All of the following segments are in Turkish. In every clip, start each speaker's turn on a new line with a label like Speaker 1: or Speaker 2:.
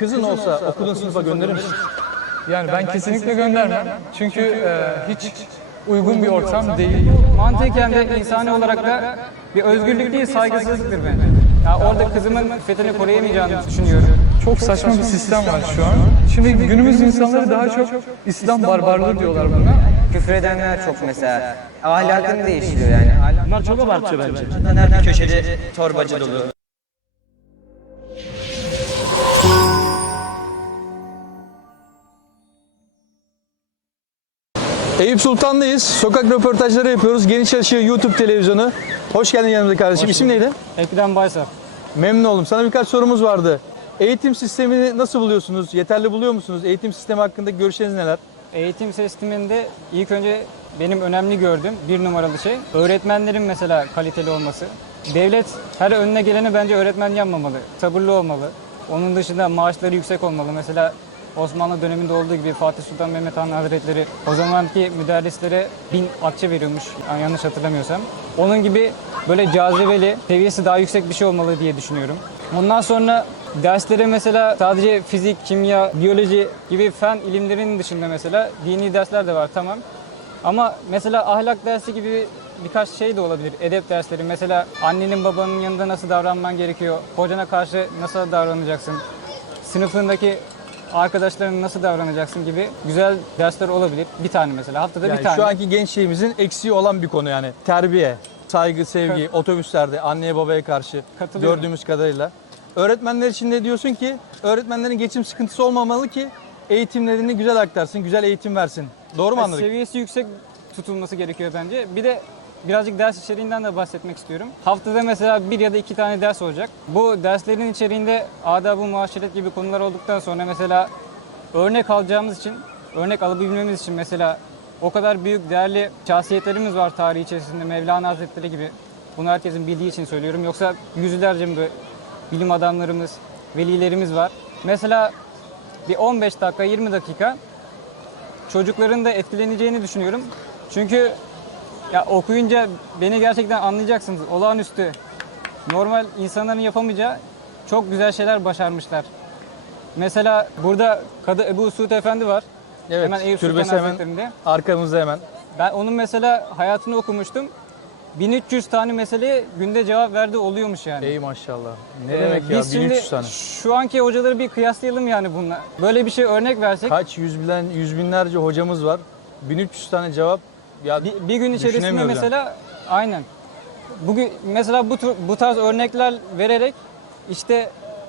Speaker 1: Kızın olsa okuduğun sınıfa gönderir misin?
Speaker 2: Yani ben kesinlikle göndermem. Çünkü hiç uygun bir ortam değil.
Speaker 3: Mantıken de insani olarak da bir özgürlük değil, saygısızlıktır bence. Ya orada kızımın iffetini koruyamayacağını düşünüyorum.
Speaker 2: Çok saçma bir sistem var şu an. Şimdi günümüz insanları daha çok İslam barbarlığı diyorlar buna.
Speaker 4: Küfredenler çok mesela. Ahlakını değiştiriyor yani.
Speaker 5: Bunlar çok abartıyor bence.
Speaker 4: Her köşede torbacı dolu.
Speaker 1: Eyüp Sultan'dayız. Sokak röportajları yapıyoruz. Geniş Çalışıyor YouTube televizyonu. Hoş geldin yanımıza kardeşim. İsim neydi?
Speaker 3: Ekrem Baysar.
Speaker 1: Memnun oldum. Sana birkaç sorumuz vardı. Eğitim sistemini nasıl buluyorsunuz? Yeterli buluyor musunuz? Eğitim sistemi hakkındaki görüşleriniz neler?
Speaker 3: Eğitim sisteminde ilk önce benim önemli gördüğüm bir numaralı şey öğretmenlerin mesela kaliteli olması. Devlet her önüne geleni bence öğretmen yapmamalı, sabırlı olmalı. Onun dışında maaşları yüksek olmalı. Mesela Osmanlı döneminde olduğu gibi Fatih Sultan Mehmet Han Hazretleri o zamanki müderrislere 1000 akçe veriyormuş yanlış hatırlamıyorsam. Onun gibi böyle cazibeli, seviyesi daha yüksek bir şey olmalı diye düşünüyorum. Ondan sonra derslere mesela sadece fizik, kimya, biyoloji gibi fen ilimlerinin dışında mesela dini dersler de var tamam. Ama mesela ahlak dersi gibi birkaç şey de olabilir. Edep dersleri mesela annenin babanın yanında nasıl davranman gerekiyor, hocana karşı nasıl davranacaksın, sınıfındaki arkadaşlarına nasıl davranacaksın gibi güzel dersler olabilir. Bir tane mesela haftada
Speaker 1: Yani
Speaker 3: bir tane.
Speaker 1: şu anki gençliğimizin eksiği olan bir konu yani. Terbiye, saygı, sevgi, otobüslerde anneye babaya karşı
Speaker 3: Katılıyorum.
Speaker 1: gördüğümüz kadarıyla. Öğretmenler için de diyorsun ki öğretmenlerin geçim sıkıntısı olmamalı ki eğitimlerini güzel aktarsın, güzel eğitim versin. Doğru mu anladık?
Speaker 3: Seviyesi yüksek tutulması gerekiyor bence. Bir de birazcık ders içeriğinden de bahsetmek istiyorum. Haftada mesela bir ya da iki tane ders olacak. Bu derslerin içeriğinde adab-ı muaşeret gibi konular olduktan sonra mesela örnek alacağımız için, örnek alabilmemiz için mesela o kadar büyük değerli şahsiyetlerimiz var tarih içerisinde Mevlana Hazretleri gibi. Bunu herkesin bildiği için söylüyorum. Yoksa yüzlerce böyle bilim adamlarımız, velilerimiz var. Mesela bir 15 dakika, 20 dakika çocukların da etkileneceğini düşünüyorum. Çünkü ya okuyunca beni gerçekten anlayacaksınız. Olağanüstü, normal insanların yapamayacağı çok güzel şeyler başarmışlar. Mesela burada Kadı Ebu Suud Efendi var.
Speaker 1: Evet,
Speaker 3: Hemen Eyüp Sultan
Speaker 1: türbesi hemen
Speaker 3: Hazretleri'nde.
Speaker 1: arkamızda hemen.
Speaker 3: Ben onun mesela hayatını okumuştum. 1300 tane meseleye günde cevap verdiği oluyormuş yani.
Speaker 1: Ey maşallah. Ne demek ya?
Speaker 3: Biz
Speaker 1: 1300
Speaker 3: şimdi
Speaker 1: tane.
Speaker 3: şu anki hocaları bir kıyaslayalım yani bununla. Böyle bir şey örnek versek.
Speaker 1: Kaç yüz binlerce hocamız var. 1300 tane cevap. Ya
Speaker 3: Bir gün içerisinde
Speaker 1: düşünemiyoruz yani.
Speaker 3: mesela aynen. Bugün mesela bu tarz örnekler vererek işte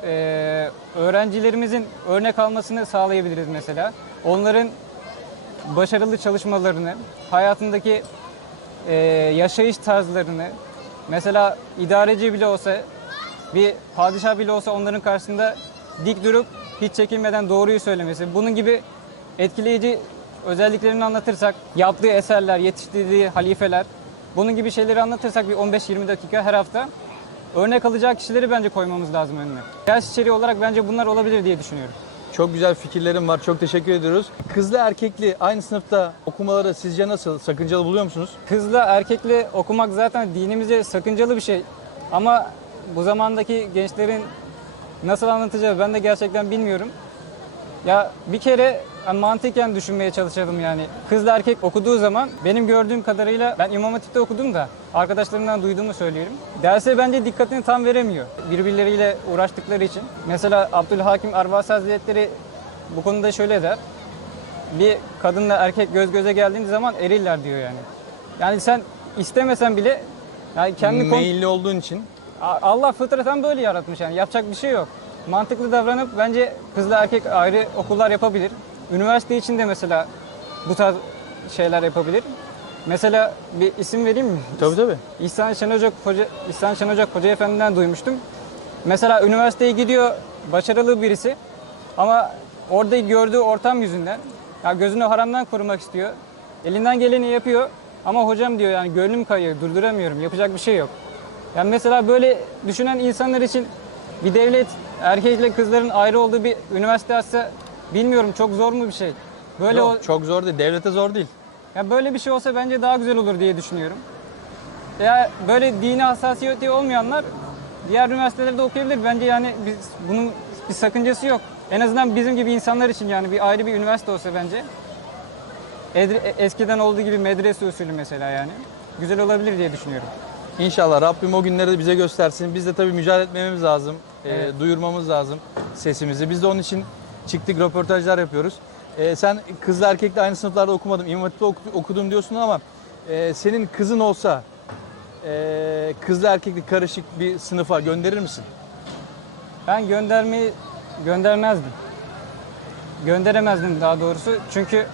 Speaker 3: öğrencilerimizin örnek almasını sağlayabiliriz mesela. Onların başarılı çalışmalarını, hayatındaki yaşayış tarzlarını, mesela idareci bile olsa, bir padişah bile olsa onların karşısında dik durup hiç çekinmeden doğruyu söylemesi. Bunun gibi etkileyici özelliklerini anlatırsak, yaptığı eserler, yetiştirdiği halifeler, bunun gibi şeyleri anlatırsak bir 15-20 dakika her hafta örnek alacak kişileri bence koymamız lazım önüne. Ders içeriği olarak bence bunlar olabilir diye düşünüyorum.
Speaker 1: Çok güzel fikirlerim var. Çok teşekkür ediyoruz. Kızlı erkekli aynı sınıfta okumaları sizce nasıl? Sakıncalı buluyor musunuz?
Speaker 3: Kızla erkekle okumak zaten dinimize sakıncalı bir şey. Ama bu zamandaki gençlerin nasıl anlatacağı ben de gerçekten bilmiyorum. Ya bir kere mantıken düşünmeye çalışalım yani. Kızla erkek okuduğu zaman benim gördüğüm kadarıyla ben İmam Hatip'te okudum da arkadaşlarımdan duyduğumu söylüyorum. Derse bence dikkatini tam veremiyor birbirleriyle uğraştıkları için. Mesela Abdülhakim Arvasi Hazretleri bu konuda şöyle der. Bir kadınla erkek göz göze geldiğiniz zaman erirler diyor yani. Yani sen istemesen bile yani kendi
Speaker 1: Meyilli olduğun için.
Speaker 3: Allah fıtraten böyle yaratmış yani yapacak bir şey yok. Mantıklı davranıp bence kızla erkek ayrı okullar yapabilir. Üniversite için de mesela bu tarz şeyler yapabilir. Mesela bir isim vereyim mi?
Speaker 1: Tabii tabii.
Speaker 3: İhsan Şen Ocak Hoca Efendi'den duymuştum. Mesela üniversiteye gidiyor başarılı birisi ama orada gördüğü ortam yüzünden ya gözünü haramdan korumak istiyor. Elinden geleni yapıyor ama hocam diyor yani gönlüm kayıyor, durduramıyorum, yapacak bir şey yok. Yani mesela böyle düşünen insanlar için bir devlet erkekle kızların ayrı olduğu bir üniversite açsa bilmiyorum çok zor mu bir şey. Böyle
Speaker 1: Yok, çok zor değil. Devlete zor değil.
Speaker 3: ya böyle bir şey olsa bence daha güzel olur diye düşünüyorum. Ya böyle dini hassasiyeti olmayanlar diğer üniversitelerde okuyabilir. Bence yani bunun bir sakıncası yok. En azından bizim gibi insanlar için yani bir ayrı bir üniversite olsa bence. Eskiden olduğu gibi medrese usulü mesela yani. Güzel olabilir diye düşünüyorum.
Speaker 1: İnşallah Rabbim o günleri de bize göstersin. Biz de tabii mücadele etmemiz lazım.
Speaker 3: Evet.
Speaker 1: Duyurmamız lazım sesimizi. Biz de onun için çıktık, röportajlar yapıyoruz. Sen kızla erkekle aynı sınıflarda okumadım, İmam Hatip'te okudum diyorsun ama senin kızın olsa kızla erkekli karışık bir sınıfa gönderir misin?
Speaker 3: Ben göndermezdim. Gönderemezdim daha doğrusu. Çünkü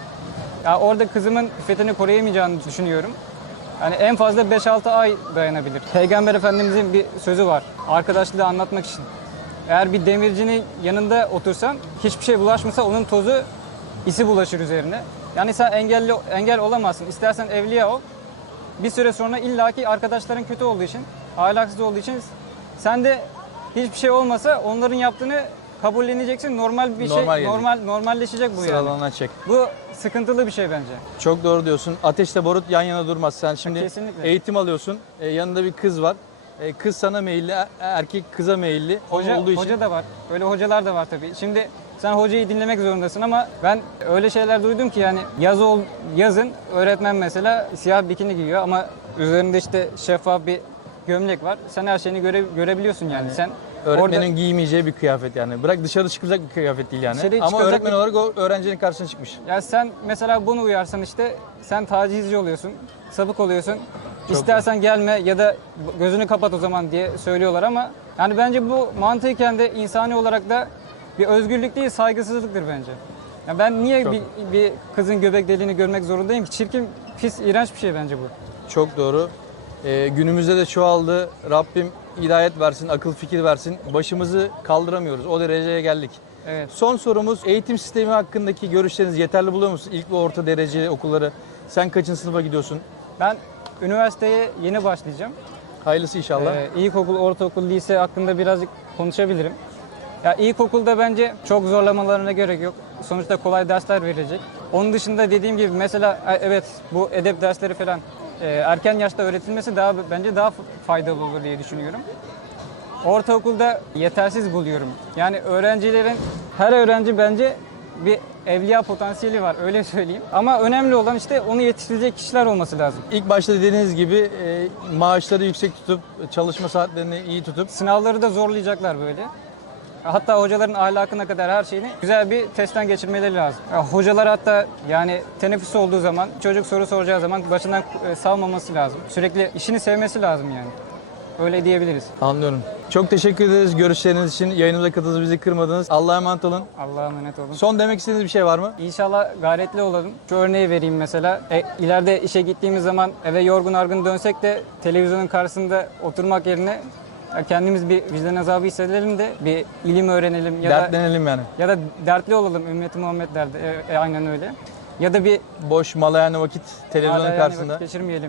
Speaker 3: ya orada kızımın iffetini koruyamayacağını düşünüyorum. Yani en fazla 5-6 ay dayanabilir. Peygamber Efendimizin bir sözü var. Arkadaşlığı anlatmak için. Eğer bir demircinin yanında otursan hiçbir şey bulaşmasa onun tozu, isi bulaşır üzerine. Yani sen engel olamazsın. İstersen evliya ol. Bir süre sonra illaki arkadaşların kötü olduğu için, ahlaksız olduğu için sen de hiçbir şey olmasa onların yaptığını kabulleneceksin. Normal bir
Speaker 1: Normal
Speaker 3: şey,
Speaker 1: gelecek.
Speaker 3: normalleşecek bu yani.
Speaker 1: Sıralanacak.
Speaker 3: Bu sıkıntılı bir şey bence.
Speaker 1: Çok doğru diyorsun. Ateşle barut yan yana durmaz. Sen şimdi
Speaker 3: Kesinlikle.
Speaker 1: eğitim alıyorsun. Yanında bir kız var. Kız sana meyilli, erkek kıza meyilli. Olduğu için.
Speaker 3: Hoca da var. Öyle hocalar da var tabii. Şimdi sen hocayı dinlemek zorundasın ama ben öyle şeyler duydum ki yani yazın öğretmen mesela siyah bikini giyiyor ama üzerinde işte şeffaf bir gömlek var. Sen her şeyini görebiliyorsun yani. Sen
Speaker 1: Öğretmenin
Speaker 3: orada
Speaker 1: giymeyeceği bir kıyafet yani. Bırak dışarı çıkılacak bir kıyafet değil yani.
Speaker 3: Dışarı
Speaker 1: Ama
Speaker 3: çıkılacak
Speaker 1: öğretmen
Speaker 3: bir-
Speaker 1: olarak o öğrencinin karşısına çıkmış.
Speaker 3: ya sen mesela bunu uyarsan işte sen tacizci oluyorsun, sapık oluyorsun. İstersen gelme ya da gözünü kapat o zaman diye söylüyorlar ama yani bence bu mantıken de insani olarak da bir özgürlük değil saygısızlıktır bence. Ya ben niye
Speaker 1: Çok.
Speaker 3: bir kızın göbek deliğini görmek zorundayım ki? Çirkin, pis, iğrenç bir şey bence bu.
Speaker 1: Çok doğru. Günümüzde de çoğaldı. Rabbim hidayet versin, akıl fikir versin. Başımızı kaldıramıyoruz. O dereceye geldik.
Speaker 3: Evet.
Speaker 1: Son sorumuz eğitim sistemi hakkındaki görüşleriniz yeterli buluyor musunuz? İlk ve orta derece okulları. Sen kaçıncı sınıfa gidiyorsun?
Speaker 3: Ben üniversiteye yeni başlayacağım.
Speaker 1: Hayırlısı inşallah.
Speaker 3: İlkokul, ortaokul, lise hakkında birazcık konuşabilirim. Ya ilkokulda bence çok zorlamalarına gerek yok. Sonuçta kolay dersler verilecek. Onun dışında dediğim gibi mesela evet bu edep dersleri falan erken yaşta öğretilmesi bence daha faydalı olur diye düşünüyorum. Ortaokulda yetersiz buluyorum. Yani her öğrenci bence bir evliya potansiyeli var öyle söyleyeyim. Ama önemli olan işte onu yetiştirecek kişiler olması lazım.
Speaker 1: İlk başta dediğiniz gibi maaşları yüksek tutup, çalışma saatlerini iyi tutup
Speaker 3: Sınavları da zorlayacaklar böyle. Hatta hocaların ahlakına kadar her şeyini güzel bir testten geçirmeleri lazım. Ya hocalar hatta yani teneffüs olduğu zaman, çocuk soru soracağı zaman başından salmaması lazım. Sürekli işini sevmesi lazım yani. Öyle diyebiliriz.
Speaker 1: anlıyorum. Çok teşekkür ederiz görüşleriniz için. Yayınımıza katıldınız, bizi kırmadınız. Allah'a emanet olun.
Speaker 3: Allah'a emanet olun.
Speaker 1: Son demek istediğiniz bir şey var mı?
Speaker 3: İnşallah gayretli olalım. Şu örneği vereyim mesela. İleride işe gittiğimiz zaman eve yorgun argın dönsek de televizyonun karşısında oturmak yerine kendimiz bir vicdan azabı hissedelim de bir ilim öğrenelim
Speaker 1: Dertlenelim yani.
Speaker 3: ya da dertli olalım ümmeti Muhammed derdi. Aynen öyle. Ya da bir
Speaker 1: Boş malayane vakit televizyonun
Speaker 3: hala yani
Speaker 1: karşısında.
Speaker 3: vakit geçirmeyelim.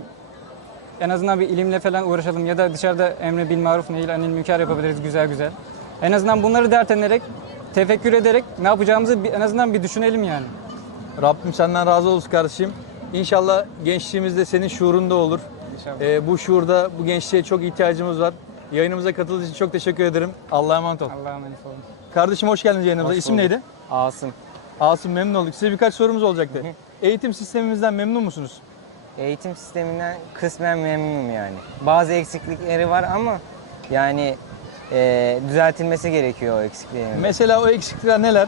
Speaker 3: En azından bir ilimle falan uğraşalım ya da dışarıda emre bil maruf nehi anil münker yapabiliriz güzel güzel. En azından bunları dert edinerek, tefekkür ederek ne yapacağımızı en azından bir düşünelim yani.
Speaker 1: Rabbim senden razı olsun kardeşim. İnşallah gençliğimizde senin şuurunda olur.
Speaker 3: İnşallah.
Speaker 1: Bu şuurda, bu gençliğe çok ihtiyacımız var. Yayınımıza katıldığınız için çok teşekkür ederim. Allah'a emanet ol.
Speaker 3: Allah'a emanet olun.
Speaker 1: Kardeşim hoş geldiniz yayınımıza.
Speaker 4: Hoş
Speaker 1: İsim
Speaker 4: bulduk.
Speaker 1: neydi?
Speaker 4: Asım.
Speaker 1: Asım, memnun olduk. Size birkaç sorumuz olacaktı. Eğitim sistemimizden memnun musunuz?
Speaker 4: Eğitim sisteminden kısmen memnunum yani. Bazı eksiklikleri var ama yani düzeltilmesi gerekiyor o eksikliklerin.
Speaker 1: Mesela o eksiklikler neler?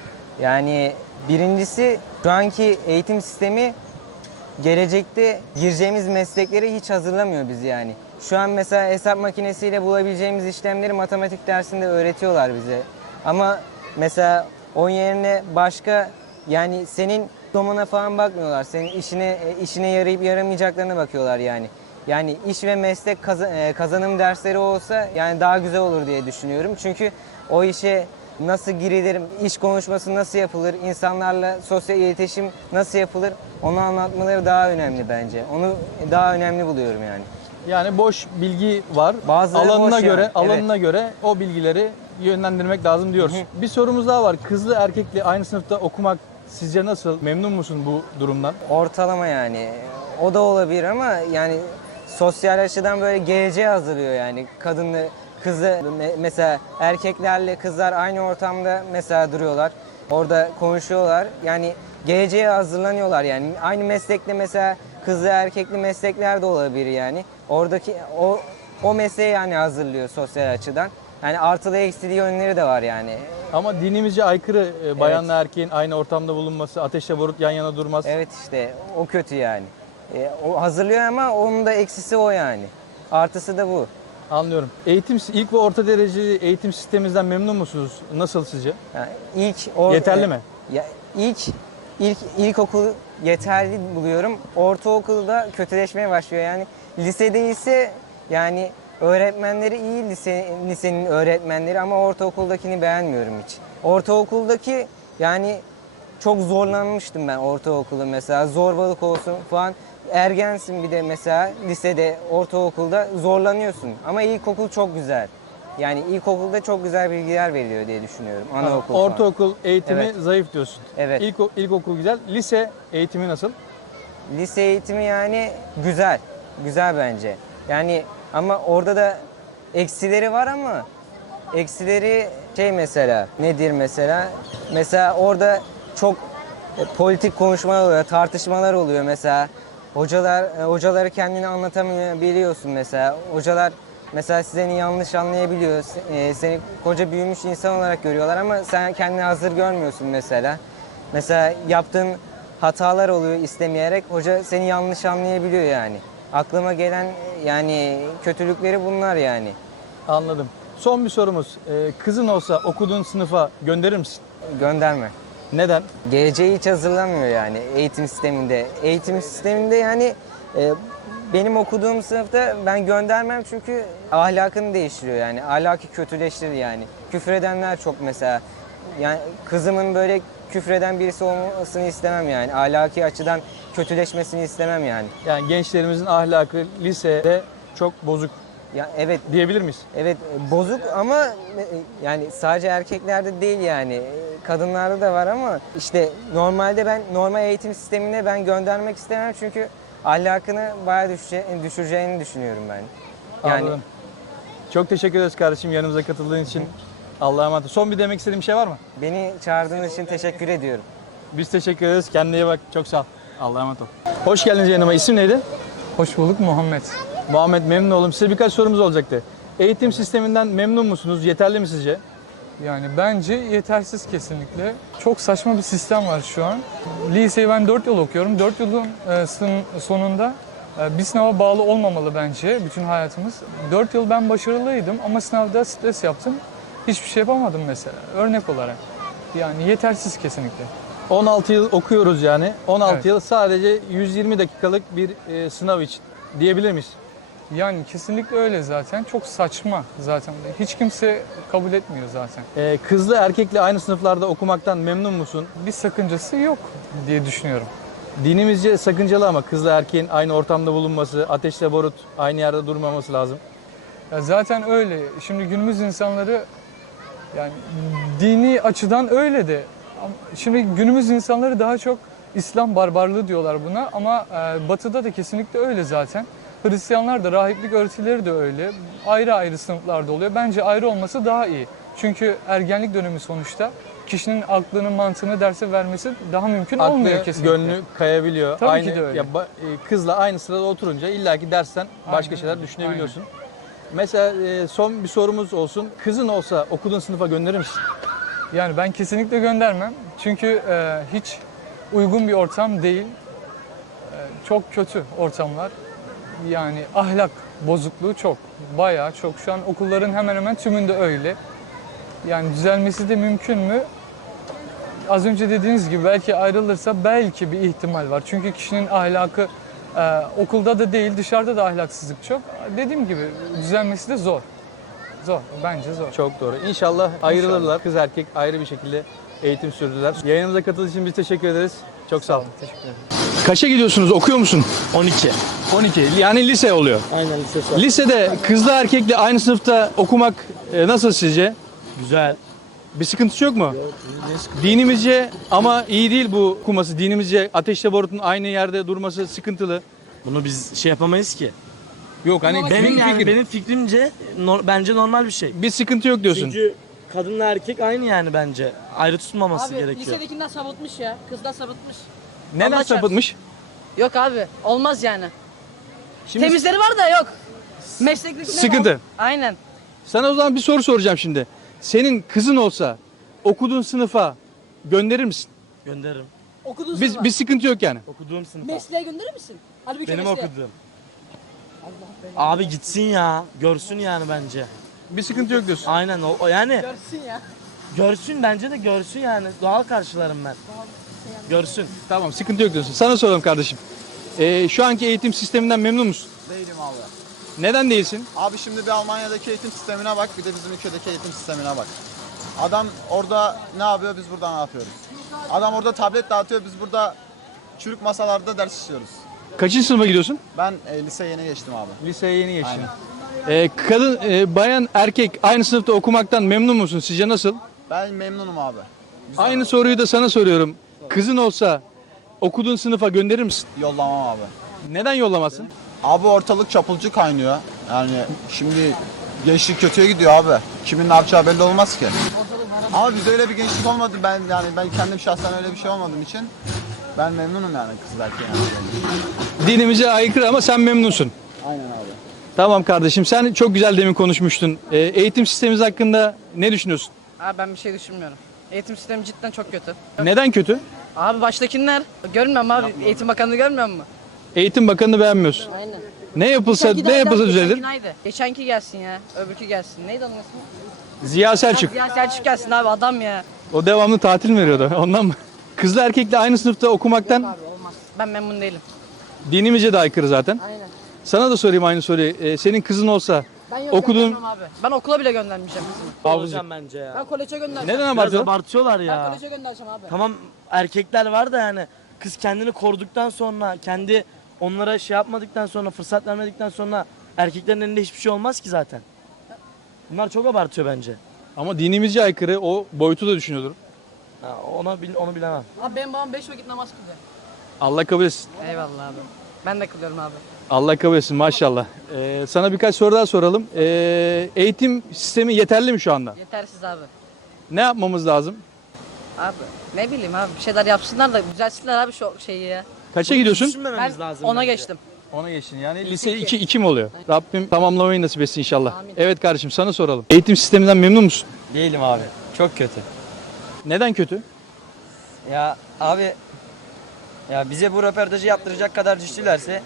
Speaker 4: Yani birincisi şu anki eğitim sistemi gelecekte gireceğimiz meslekleri hiç hazırlamıyor bizi yani. Şu an mesela hesap makinesiyle bulabileceğimiz işlemleri matematik dersinde öğretiyorlar bize. Ama mesela onun yerine başka yani senin diplomana falan bakmıyorlar. Senin işine yarayıp yaramayacaklarına bakıyorlar yani. Yani iş ve meslek kazanım dersleri olsa yani daha güzel olur diye düşünüyorum. Çünkü o işe nasıl girilir, iş konuşması nasıl yapılır, insanlarla sosyal iletişim nasıl yapılır onu anlatmaları daha önemli bence. Onu daha önemli buluyorum yani.
Speaker 1: Yani boş bilgi var.
Speaker 4: Bazıları
Speaker 1: Alanına
Speaker 4: boş
Speaker 1: göre,
Speaker 4: yani, evet.
Speaker 1: alanına göre o bilgileri yönlendirmek lazım diyoruz. Bir sorumuz daha var. Kızlı erkekli aynı sınıfta okumak sizce nasıl? Memnun musun bu durumdan?
Speaker 4: Ortalama yani. O da olabilir ama yani sosyal açıdan böyle geleceğe hazırlıyor yani. mesela erkeklerle kızlar aynı ortamda mesela duruyorlar. Orada konuşuyorlar. Yani geleceğe hazırlanıyorlar yani. Aynı meslekte mesela kızlı erkekli meslekler de olabilir yani. Oradaki o mesleğe yani hazırlıyor sosyal açıdan. Yani artılı eksili yönleri de var yani.
Speaker 1: Ama dinimizce aykırı bayanla erkeğin aynı ortamda bulunması, ateşle barut yan yana durmaz.
Speaker 4: Evet işte o kötü yani. O hazırlıyor ama onun da eksisi o yani. Artısı da bu.
Speaker 1: Anlıyorum. İlk ve orta dereceli eğitim sistemimizden memnun musunuz? Nasıl sizce?
Speaker 4: Yani
Speaker 1: Yeterli mi?
Speaker 4: Ya ilkokul yeterli buluyorum. Ortaokulda kötüleşmeye başlıyor. Yani lisede ise yani öğretmenleri iyi lisenin öğretmenleri ama ortaokuldakini beğenmiyorum hiç. Ortaokuldaki yani çok zorlanmıştım ben ortaokulda mesela zorbalık olsun falan. Ergensin bir de mesela lisede, ortaokulda zorlanıyorsun. Ama ilkokul çok güzel. Yani ilkokulda çok güzel bilgiler veriliyor diye düşünüyorum. Anaokul falan.
Speaker 1: Ortaokul eğitimi
Speaker 4: Evet.
Speaker 1: zayıf diyorsun.
Speaker 4: Evet.
Speaker 1: İlkokul güzel. Lise eğitimi nasıl?
Speaker 4: Lise eğitimi yani güzel. Güzel bence. Yani ama orada da eksileri var ama eksileri mesela nedir mesela? Mesela orada çok politik konuşmalar oluyor, tartışmalar oluyor mesela. Hocaları kendini anlatamıyorsun mesela. Hocalar mesela seni yanlış anlayabiliyor. Seni koca büyümüş insan olarak görüyorlar ama sen kendini hazır görmüyorsun mesela. Mesela yaptığın hatalar oluyor istemeyerek. Hoca seni yanlış anlayabiliyor yani. Aklıma gelen yani kötülükleri bunlar yani.
Speaker 1: Anladım. Son bir sorumuz. Kızın olsa okuduğun sınıfa gönderir misin?
Speaker 4: Gönderme.
Speaker 1: Neden?
Speaker 4: Geleceği hiç hazırlamıyor yani eğitim sisteminde. Eğitim sisteminde yani benim okuduğum sınıfta ben göndermem çünkü ahlakını değiştiriyor yani. Ahlaki kötüleştirir yani. Küfredenler çok mesela. Yani kızımın böyle küfreden birisi olmasını istemem yani. Ahlaki açıdan kötüleşmesini istemem yani.
Speaker 1: Yani gençlerimizin ahlakı lisede çok bozuk
Speaker 4: Ya evet,
Speaker 1: diyebilir miyiz?
Speaker 4: evet bozuk ama yani sadece erkeklerde değil yani kadınlarda da var ama işte normalde ben normal eğitim sistemine ben göndermek istemem çünkü ahlakını bayağı düşüreceğini düşünüyorum ben. Yani
Speaker 1: Anladım. Çok teşekkür ederiz kardeşim yanımıza katıldığın için. Allah'a emanet. Son bir demek istediğim bir şey var mı?
Speaker 4: beni çağırdığınız için teşekkür ediyorum.
Speaker 1: Biz teşekkür ederiz. Kendine iyi bak. Çok sağ ol. Allah'a emanet ol. Hoş geldiniz yanıma. İsim neydi?
Speaker 2: Hoş bulduk Muhammed.
Speaker 1: Muhammed, memnun oldum. Size birkaç sorumuz olacaktı. Eğitim sisteminden memnun musunuz? Yeterli mi sizce?
Speaker 2: Yani bence yetersiz kesinlikle. Çok saçma bir sistem var şu an. Liseyi ben 4 yıl okuyorum. 4 yılın sonunda bir sınava bağlı olmamalı bence bütün hayatımız. 4 yıl ben başarılıydım ama sınavda stres yaptım. Hiçbir şey yapamadım mesela örnek olarak. Yani yetersiz kesinlikle.
Speaker 1: 16 yıl okuyoruz yani. 16
Speaker 2: Evet.
Speaker 1: yıl sadece 120 dakikalık bir sınav için diyebilir miyiz?
Speaker 2: Yani kesinlikle öyle zaten. Çok saçma zaten. Hiç kimse kabul etmiyor zaten.
Speaker 1: Kızlı erkekli aynı sınıflarda okumaktan memnun musun?
Speaker 2: Bir sakıncası yok diye düşünüyorum.
Speaker 1: Dinimizce sakıncalı ama kızla erkeğin aynı ortamda bulunması, ateşle barut aynı yerde durmaması lazım.
Speaker 2: Ya zaten öyle. Şimdi günümüz insanları yani dini açıdan öyle de. Şimdi günümüz insanları daha çok İslam barbarlığı diyorlar buna ama Batı'da da kesinlikle öyle zaten. Hristiyanlar da rahiplik öğretileri de öyle. Ayrı ayrı sınıflarda oluyor. Bence ayrı olması daha iyi. Çünkü ergenlik dönemi sonuçta kişinin aklını, mantığını derse vermesi daha mümkün olmuyor
Speaker 1: Aklı,
Speaker 2: kesinlikle.
Speaker 1: gönlü kayabiliyor.
Speaker 2: Tabii
Speaker 1: aynı
Speaker 2: ki de öyle.
Speaker 1: Kızla aynı sırada oturunca illaki dersten başka
Speaker 2: Aynen
Speaker 1: şeyler
Speaker 2: öyle,
Speaker 1: düşünebiliyorsun. Mesela son bir sorumuz olsun. Kızın olsa okuduğun sınıfa gönderir misin?
Speaker 2: Yani ben kesinlikle göndermem. Çünkü hiç uygun bir ortam değil. Çok kötü ortamlar. Yani ahlak bozukluğu çok. Bayağı çok. Şu an okulların hemen hemen tümünde öyle. Yani düzelmesi de mümkün mü? Az önce dediğiniz gibi belki ayrılırsa belki bir ihtimal var. Çünkü kişinin ahlakı okulda da değil dışarıda da ahlaksızlık çok. Dediğim gibi düzelmesi de zor. Zor. Bence zor.
Speaker 1: Çok doğru. İnşallah ayrılırlar. Kız erkek ayrı bir şekilde eğitim sürdüler. Yayınımıza katıldığınız için biz teşekkür ederiz. Çok sağ olun.
Speaker 2: Teşekkür ederim.
Speaker 1: Kaça gidiyorsunuz? Okuyor musun?
Speaker 5: 12.
Speaker 1: 12. Yani lise oluyor.
Speaker 5: Aynen lise son.
Speaker 1: Lisede kızla erkekle aynı sınıfta okumak nasıl sizce?
Speaker 5: Güzel.
Speaker 1: Bir sıkıntısı yok mu? Dinimizce ama iyi değil bu okuması. Dinimizce ateşle barutun aynı yerde durması sıkıntılı.
Speaker 5: Bunu biz şey yapamayız ki.
Speaker 1: Yok hani
Speaker 5: Benim yani
Speaker 1: fikir.
Speaker 5: benim fikrimce bence normal bir şey.
Speaker 1: Bir sıkıntı yok diyorsun.
Speaker 5: Çünkü kadınla erkek aynı yani bence. Ayrı tutulmaması
Speaker 6: Abi
Speaker 5: gerekiyor.
Speaker 6: lisedekinden sapıtmış ya. Kızdan sapıtmış.
Speaker 1: Neden
Speaker 6: Allah
Speaker 1: sapıtmış?
Speaker 6: Yok abi olmaz yani.
Speaker 1: Şimdi
Speaker 6: Temizleri var da yok. Mesleklik
Speaker 1: Sıkıntı.
Speaker 6: Aynen.
Speaker 1: sana o zaman bir soru soracağım şimdi. Senin kızın olsa okuduğun sınıfa gönderir misin?
Speaker 5: Gönderirim.
Speaker 6: Okuduğun
Speaker 1: Biz
Speaker 6: sınıfa.
Speaker 1: bir sıkıntı yok yani.
Speaker 5: Okuduğum sınıfa.
Speaker 6: Mesleğe gönderir misin? Hadi bir
Speaker 5: Benim
Speaker 6: mesleğe.
Speaker 5: okuduğum. Abi gitsin ya. Görsün yani bence.
Speaker 1: Bir sıkıntı yok diyorsun.
Speaker 5: Aynen o yani
Speaker 6: Görsün ya.
Speaker 5: görsün bence de görsün yani. Doğal karşılarım ben. Görsün.
Speaker 1: Tamam sıkıntı yok diyorsun. Sana soralım kardeşim. Şu anki eğitim sisteminden memnun musun?
Speaker 7: Değilim abi.
Speaker 1: Neden değilsin?
Speaker 7: Abi şimdi bir Almanya'daki eğitim sistemine bak, bir de bizim ülkedeki eğitim sistemine bak. Adam orada ne yapıyor, biz burada ne yapıyoruz? Adam orada tablet dağıtıyor, biz burada çürük masalarda ders işliyoruz.
Speaker 1: Kaçıncı sınıfa gidiyorsun?
Speaker 7: Ben lise yeni geçtim abi.
Speaker 1: Liseye yeni geçtin.
Speaker 7: Aynen.
Speaker 1: Kadın, bayan, erkek aynı sınıfta okumaktan memnun musun? Sizce nasıl?
Speaker 7: Ben memnunum abi. Güzel.
Speaker 1: Aynı soruyu da sana soruyorum. Kızın olsa okuduğun sınıfa gönderir misin?
Speaker 7: Yollamam abi.
Speaker 1: Neden yollamazsın?
Speaker 7: Abi ortalık çapulcu kaynıyor. Yani şimdi gençlik kötüye gidiyor abi. Kimin ne yapacağı belli olmaz ki. Ama bizde öyle bir gençlik olmadı. Ben kendim şahsen öyle bir şey olmadığım için ben memnunum yani kız erkeğe.
Speaker 1: Dinimize aykırı ama sen memnunsun.
Speaker 7: Aynen abi.
Speaker 1: Tamam kardeşim, sen çok güzel demin konuşmuştun. Eğitim sistemimiz hakkında ne düşünüyorsun?
Speaker 6: Abi ben bir şey düşünmüyorum. Eğitim sistemi cidden çok kötü.
Speaker 1: Neden kötü?
Speaker 6: Abi baştakiler görmüyor mu abi? Eğitim Bakanlığı görmüyor mu?
Speaker 1: Eğitim Bakanı'nı beğenmiyorsun.
Speaker 6: Aynen.
Speaker 1: Ne yapılsa düzelir?
Speaker 6: Geçenki neydi? Geçenki gelsin ya. Öbürkü gelsin. Neydi onun ismi?
Speaker 1: Ziya Selçuk.
Speaker 6: Ya Selçuk gelsin abi adam ya.
Speaker 1: O devamlı tatil mi veriyordu? Ondan mı? Kızla erkekle aynı sınıfta okumaktan
Speaker 6: Abi olmaz. Ben memnun değilim.
Speaker 1: dinimize de aykırı zaten.
Speaker 6: Aynen.
Speaker 1: Sana da sorayım aynı soruyu. Senin kızın olsa
Speaker 6: Ben yok
Speaker 1: okuduğun...
Speaker 6: göndermem abi. Ben okula bile göndermeyeceğim kızımı.
Speaker 5: Olacağım bence ya.
Speaker 6: Ben koleje göndereceğim.
Speaker 1: Neden
Speaker 5: Biraz
Speaker 1: abartıyorsun?
Speaker 5: abartıyorlar
Speaker 6: Ben
Speaker 5: ya.
Speaker 6: koleje göndereceğim abi.
Speaker 5: Tamam erkekler var da yani kız kendini koruduktan sonra kendi onlara şey yapmadıktan sonra fırsat vermedikten sonra erkeklerin elinde hiçbir şey olmaz ki zaten. Bunlar çok abartıyor bence.
Speaker 1: Ama dinimizce aykırı, o boyutu da düşünüyordur.
Speaker 5: Ha, onu bilemem.
Speaker 6: Abi benim babam 5 vakit namaz kılıyor.
Speaker 1: Allah kabul etsin.
Speaker 6: Eyvallah abi. Ben de kılıyorum abi.
Speaker 1: Allah kabul etsin maşallah. Sana birkaç soru daha soralım. Eğitim sistemi yeterli mi şu anda?
Speaker 6: Yetersiz abi.
Speaker 1: Ne yapmamız lazım?
Speaker 6: Abi ne bileyim abi bir şeyler yapsınlar da düzeltsinler abi şu şeyi ya.
Speaker 1: Kaça gidiyorsun?
Speaker 5: Düşünmememiz
Speaker 6: Ben
Speaker 5: lazım.
Speaker 6: ona
Speaker 5: bence.
Speaker 6: geçtim.
Speaker 1: Ona geçtin yani lise 2 mi oluyor? Rabbim tamamlamayı nasip etsin inşallah.
Speaker 6: Amin.
Speaker 1: Evet kardeşim sana soralım. Eğitim sisteminden memnun musun?
Speaker 4: Değilim abi. Çok kötü.
Speaker 1: Neden kötü?
Speaker 4: Ya abi ya bize bu röportajı yaptıracak kadar düştülerse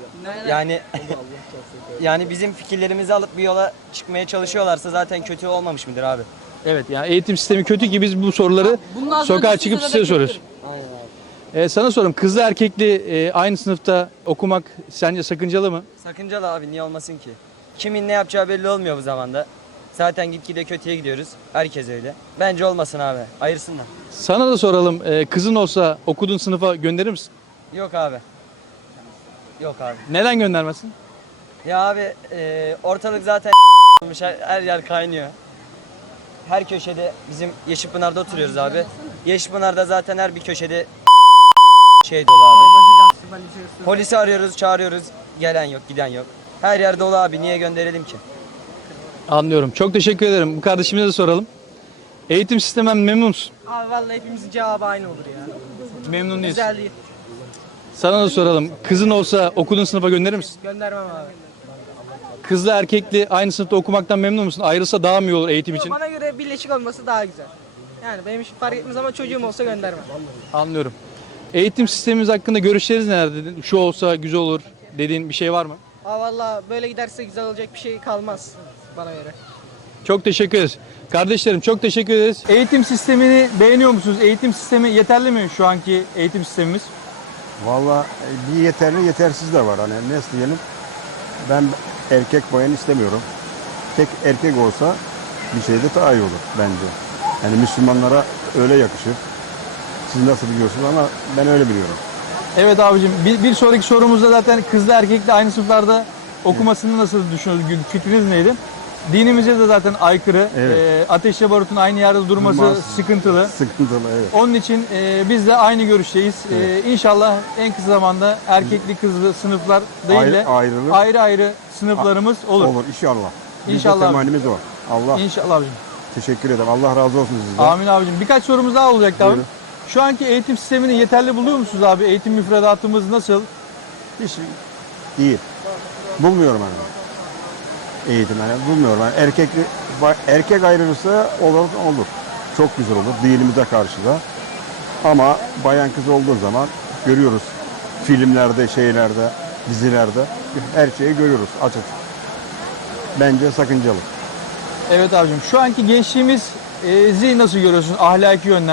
Speaker 4: yani bizim fikirlerimizi alıp bir yola çıkmaya çalışıyorlarsa zaten kötü olmamış mıdır abi?
Speaker 1: Evet yani eğitim sistemi kötü ki biz bu soruları
Speaker 6: Bundan sonra
Speaker 1: sokağa
Speaker 6: düştüyse
Speaker 1: çıkıp
Speaker 6: de
Speaker 1: size soruyoruz.
Speaker 6: kötüdür.
Speaker 1: Sana sorayım, kızla erkekli aynı sınıfta okumak sence sakıncalı mı?
Speaker 4: Sakıncalı abi, niye olmasın ki? Kimin ne yapacağı belli olmuyor bu zamanda. Zaten gitgide kötüye gidiyoruz. Herkes öyle. Bence olmasın abi. Ayırsınlar.
Speaker 1: Sana da soralım, kızın olsa okuduğun sınıfa gönderir misin?
Speaker 4: Yok abi. Yok abi.
Speaker 1: Neden göndermesin?
Speaker 4: Ya abi ortalık zaten olmuş. Her yer kaynıyor. Her köşede bizim Yeşilpınar'da oturuyoruz abi. Yeşilpınar'da zaten her bir köşede şey dolu abi. Polisi arıyoruz, çağırıyoruz. Gelen yok, giden yok. Her yer dolu abi. Niye gönderelim ki?
Speaker 1: Anlıyorum. Çok teşekkür ederim. Bu kardeşimize de soralım. Eğitim sisteminden memnun musun?
Speaker 6: Abi vallahi hepimizin cevabı aynı olur ya.
Speaker 1: Memnun değilsin.
Speaker 6: Güzel değil.
Speaker 1: Sana da soralım. Kızın olsa okuduğun sınıfa gönderir misin?
Speaker 6: Göndermem abi.
Speaker 1: Kızla erkekli aynı sınıfta okumaktan memnun musun? Ayrılsa daha mı iyi olur eğitim için?
Speaker 6: Bana göre birleşik olması daha güzel. Yani benim için fark etmez ama çocuğum olsa göndermem.
Speaker 1: Anlıyorum. Eğitim sistemimiz hakkında görüşleriniz neler dedin? Şu olsa güzel olur dediğin bir şey var mı?
Speaker 6: Aa valla böyle giderse güzel olacak bir şey kalmaz bana göre.
Speaker 1: Çok teşekkür ederiz. Kardeşlerim çok teşekkür ederiz. Eğitim sistemini beğeniyor musunuz? Eğitim sistemi yeterli mi şu anki eğitim sistemimiz?
Speaker 8: Valla bir yeterli yetersiz de var. Hani ne diyelim, ben erkek bayan istemiyorum. Tek erkek olsa bir şey de daha iyi olur bence. Yani Müslümanlara öyle yakışır. Siz nasıl biliyorsunuz ama ben öyle biliyorum.
Speaker 1: Evet abicim, bir sonraki sorumuzda zaten kızla erkekle aynı sınıflarda okumasını nasıl düşünüyorsunuz? Fikriniz neydi? Dinimize de zaten aykırı.
Speaker 8: Evet.
Speaker 1: Ateşle barutun aynı yerde durması
Speaker 8: Durmaz.
Speaker 1: sıkıntılı.
Speaker 8: Sıkıntılı, evet.
Speaker 1: Onun için biz de aynı görüşteyiz.
Speaker 8: Evet.
Speaker 1: İnşallah en kısa zamanda erkekli kızlı sınıflar değil de
Speaker 8: Ayrılır.
Speaker 1: ayrı ayrı sınıflarımız olur.
Speaker 8: Olur inşallah. Bizim
Speaker 1: İnşallah.
Speaker 8: temennimiz o. Allah
Speaker 1: İnşallah abicim.
Speaker 8: teşekkür ederim. Allah razı olsun sizden.
Speaker 1: Amin abicim. Birkaç sorumuz daha olacaktı abi.
Speaker 8: Buyurun.
Speaker 1: Şu anki eğitim sistemini yeterli buluyor musunuz abi? Eğitim müfredatımız nasıl?
Speaker 8: Hiç değil. Bulmuyorum hani. Eğitim yani bulmuyorum. Yani erkek ayrılırsa olur. Çok güzel olur. Dinimize karşı da. Ama bayan kız olduğu zaman görüyoruz. Filmlerde, şeylerde, dizilerde her şeyi görüyoruz açık. Bence sakıncalı.
Speaker 1: Evet abicim. Şu anki gençliğimizi nasıl görüyorsun ahlaki yönden?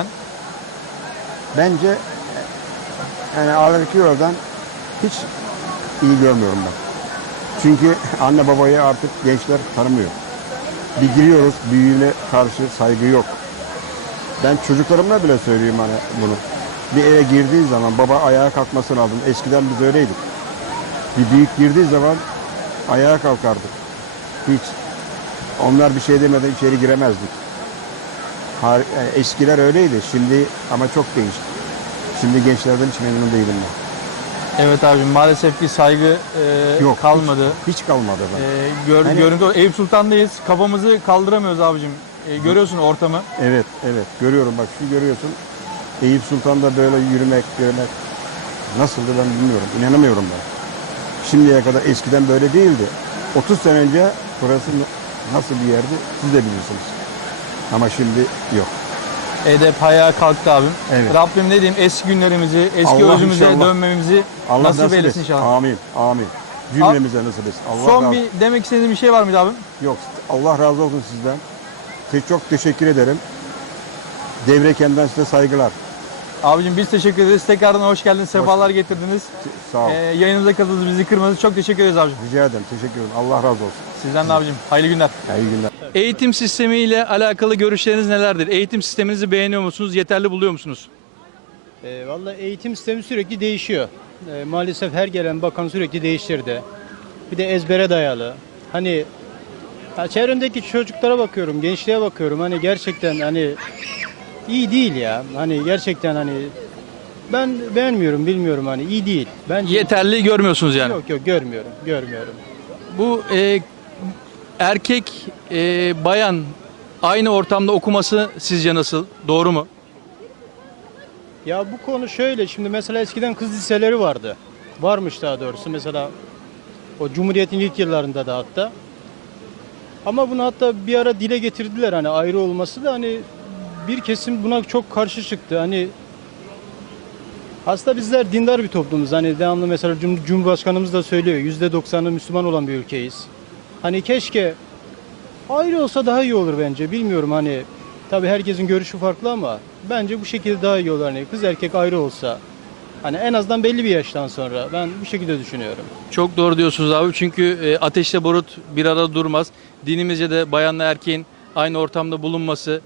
Speaker 8: Bence yani ahlaki yoldan hiç iyi görmüyorum ben. Çünkü anne babayı artık gençler tanımıyor. Bir giriyoruz, büyüğüne karşı saygı yok. Ben çocuklarımla bile söylüyorum hani bunu. Bir eve girdiği zaman baba ayağa kalkması lazım. Eskiden biz öyleydik. Bir büyük girdiği zaman ayağa kalkardık. Hiç. Onlar bir şey demeden içeri giremezdik. Yani eskiler öyleydi. Şimdi ama çok değişti. Şimdi gençlerden hiç memnun değilim ben.
Speaker 1: Evet abicim maalesef ki saygı
Speaker 8: Yok,
Speaker 1: kalmadı.
Speaker 8: Hiç kalmadı ben. Hani-
Speaker 1: Görüntü Eyüp Sultan'dayız. Kafamızı kaldıramıyoruz abicim. Görüyorsun ortamı.
Speaker 8: Evet, evet. Görüyorum bak şu görüyorsun. Eyüp Sultan'da böyle yürümek, görmek nasıldı ben bilmiyorum. İnanamıyorum ben. Şimdiye kadar eskiden böyle değildi. 30 sene önce burası nasıl bir yerdi siz de bilirsiniz. Ama şimdi yok.
Speaker 1: Edep haya kalktı abim.
Speaker 8: Evet.
Speaker 1: Rabbim ne diyeyim eski günlerimizi, eski
Speaker 8: Allah
Speaker 1: özümüze
Speaker 8: inşallah.
Speaker 1: dönmemizi
Speaker 8: Allah
Speaker 1: nasip eylesin inşallah.
Speaker 8: Amin, amin. Cümlemize nasip etsin. Allah
Speaker 1: Son
Speaker 8: razı-
Speaker 1: bir demek istediğin bir şey var mıydı abim?
Speaker 8: Yok, Allah razı olsun sizden. Çok teşekkür ederim. Devrekenden size saygılar.
Speaker 1: Abicim biz teşekkür ederiz. Tekrardan hoş geldiniz. Sefalar getirdiniz.
Speaker 8: Sağ olun.
Speaker 1: Yayınımıza katıldınız, bizi kırmadınız. Çok teşekkür ederiz abicim.
Speaker 8: Rica ederim. Teşekkür ederim. Allah razı olsun.
Speaker 1: Sizden de abicim. Hayırlı günler.
Speaker 8: İyi günler.
Speaker 1: Eğitim sistemiyle alakalı görüşleriniz nelerdir? Eğitim sisteminizi beğeniyor musunuz? Yeterli buluyor musunuz?
Speaker 9: Vallahi eğitim sistemi sürekli değişiyor. Maalesef her gelen bakan sürekli değiştirdi. Bir de ezbere dayalı. Hani ya çevremdeki çocuklara bakıyorum, gençliğe bakıyorum. Hani gerçekten hani iyi değil ya. Hani gerçekten hani ben beğenmiyorum, bilmiyorum hani iyi değil. Bence
Speaker 1: Yeterli görmüyorsunuz yani.
Speaker 9: yok görmüyorum. Görmüyorum.
Speaker 1: Bu erkek bayan aynı ortamda okuması sizce nasıl? Doğru mu?
Speaker 9: Ya bu konu şöyle, şimdi mesela eskiden kız liseleri vardı. Varmış daha doğrusu mesela o Cumhuriyet'in ilk yıllarında da hatta. Ama bunu hatta bir ara dile getirdiler hani ayrı olması da hani bir kesim buna çok karşı çıktı. Hani aslında bizler dindar bir toplumuz. Hani devamlı mesela Cumhurbaşkanımız da söylüyor %90'ı Müslüman olan bir ülkeyiz. Hani keşke ayrı olsa daha iyi olur bence. Bilmiyorum hani tabii herkesin görüşü farklı ama bence bu şekilde daha iyi olur. Hani kız erkek ayrı olsa hani en azından belli bir yaştan sonra ben bu şekilde düşünüyorum.
Speaker 1: Çok doğru diyorsunuz abi. Çünkü ateşle barut bir arada durmaz. Dinimizce de bayanla erkeğin aynı ortamda bulunması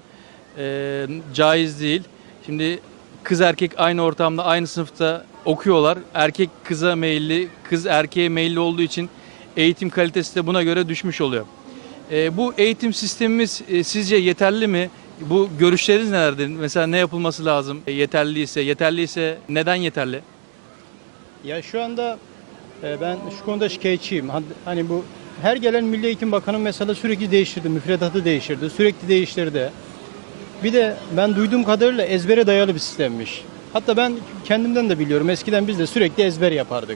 Speaker 1: caiz değil. Şimdi kız erkek aynı ortamda, aynı sınıfta okuyorlar. Erkek kıza meyilli, kız erkeğe meyilli olduğu için eğitim kalitesi de buna göre düşmüş oluyor. Bu eğitim sistemimiz sizce yeterli mi? Bu görüşleriniz nelerdir? Mesela ne yapılması lazım? Yeterliyse neden yeterli?
Speaker 9: Ya şu anda ben şu konuda şikayetçiyim. Hani bu her gelen Milli Eğitim Bakanı mesela sürekli değiştirdi, müfredatı değiştirdi, sürekli değiştirdi. Bir de ben duyduğum kadarıyla ezbere dayalı bir sistemmiş. Hatta ben kendimden de biliyorum. Eskiden biz de sürekli ezber yapardık.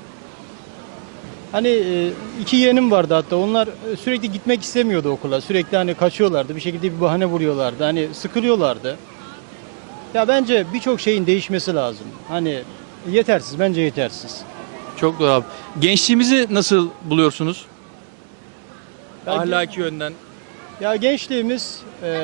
Speaker 9: Hani iki yeğenim vardı hatta. Onlar sürekli gitmek istemiyordu okula. Sürekli hani kaçıyorlardı. Bir şekilde bir bahane buluyorlardı. Hani sıkılıyorlardı. Ya bence birçok şeyin değişmesi lazım. Hani yetersiz. Bence yetersiz.
Speaker 1: Çok doğru abi. Gençliğimizi nasıl buluyorsunuz?
Speaker 9: Ben-
Speaker 1: Ahlaki yönden.
Speaker 9: Ya gençliğimiz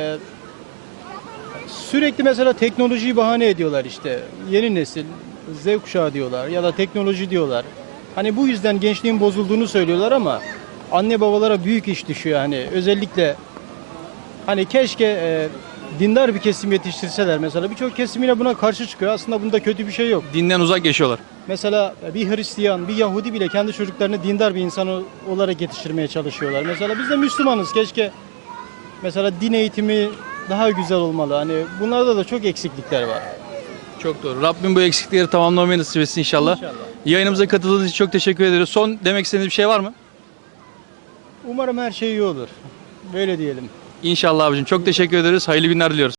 Speaker 9: sürekli mesela teknolojiyi bahane ediyorlar işte. Yeni nesil, Z kuşağı diyorlar ya da teknoloji diyorlar. Hani bu yüzden gençliğin bozulduğunu söylüyorlar ama anne babalara büyük iş düşüyor hani özellikle hani keşke dindar bir kesim yetiştirseler mesela, birçok kesim yine buna karşı çıkıyor. Aslında bunda kötü bir şey yok.
Speaker 1: Dinden uzak yaşıyorlar.
Speaker 9: Mesela bir Hristiyan, bir Yahudi bile kendi çocuklarını dindar bir insan olarak yetiştirmeye çalışıyorlar. Mesela biz de Müslümanız. Keşke mesela din eğitimi daha güzel olmalı. Hani bunlarda da çok eksiklikler var.
Speaker 1: Çok doğru. Rabbim bu eksiklikleri tamamlamayı nasip etsin inşallah.
Speaker 9: İnşallah.
Speaker 1: Yayınımıza katıldığınız için çok teşekkür ederiz. Son demek istediğiniz bir şey var mı?
Speaker 9: Umarım her şey iyi olur. Böyle diyelim.
Speaker 1: İnşallah abicim. Çok teşekkür ederiz. Hayırlı günler diliyoruz.